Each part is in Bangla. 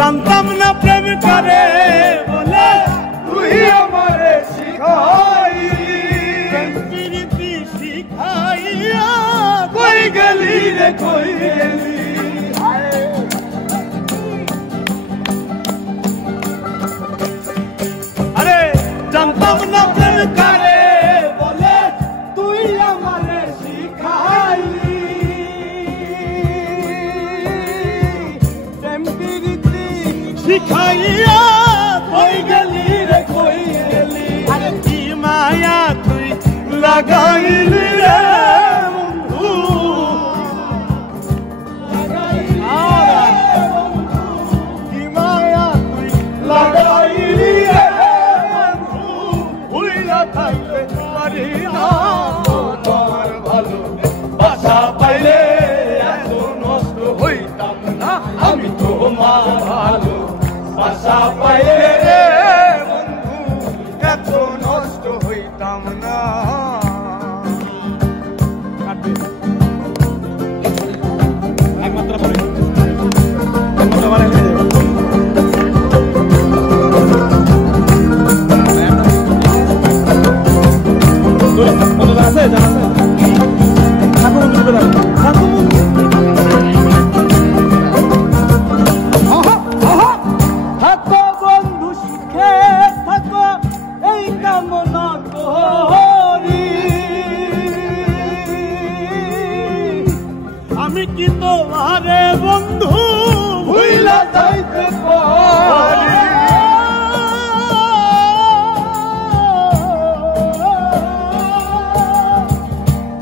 জানতাম না প্রেম করে বলে তুই আমারে শিখাইলি প্রেম প্রীতি শিখাইয়া কই গেলি রে কই গেলি আরে জানতাম না প্রেম করে বলে তুই আমারে শিখাইলি প্রেম প্রীতি শিখাইয়া কই গেলি রে কই গেলি আরে কি মায়া তুই লাগাইলি রে বন্ধু কি মায়া তুই লাগাইলি রে বন্ধু ভুইলা থাকতে পারি না তোমার ভালো বাসা পাইলে এত নষ্ট হইতাম না আমি তোমার ভালো বাসা পাইলে রে বন্ধু এত নষ্ট হইতাম না একমাত্র পরে একমাত্র মানে আছে থাকো বন্ধু সুখে থাকো এই কামনা করি আমি কি তোমারে বন্ধু ভুইলা যাইতে পারি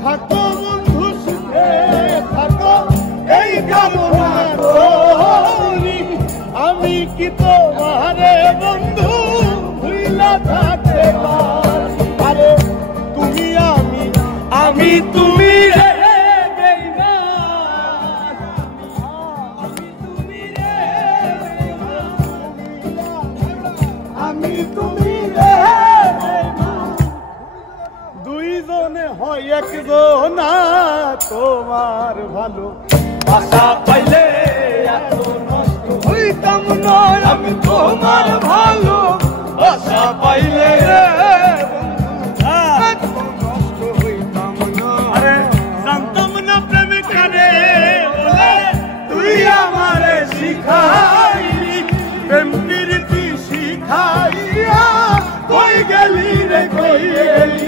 থাকো বন্ধু সুখে থাকো এই কামনা করি আমি কি তোমারে বন্ধু ভুইলা থাকতে পারি আরে তুমি আমি তুমি রে বেঈমান আমি তুমি রে আমি তুমি রে দুইজনে হয় একজন তোমার ভালো আশা পাইলে এত নষ্ট হইতাম নয় আমি তোমার ভালো আশা পাইলে রে নষ্ট হইতাম না আরে জানতাম না প্রেম করে বলে তুই আমারে শিখাইলি প্রেম প্রীতি শিখাইয়া কই গেলি রে কই গেলি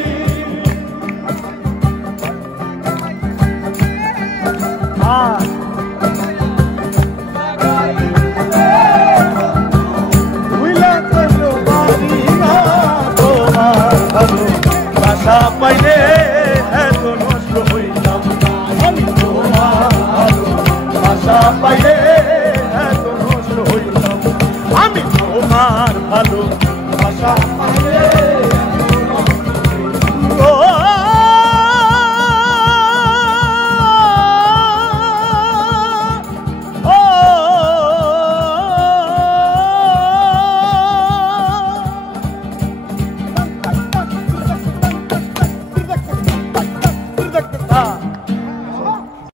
বাসা পাইলে এত নষ্ট হইতাম আমি তোমার ভালো বাসা পাইলে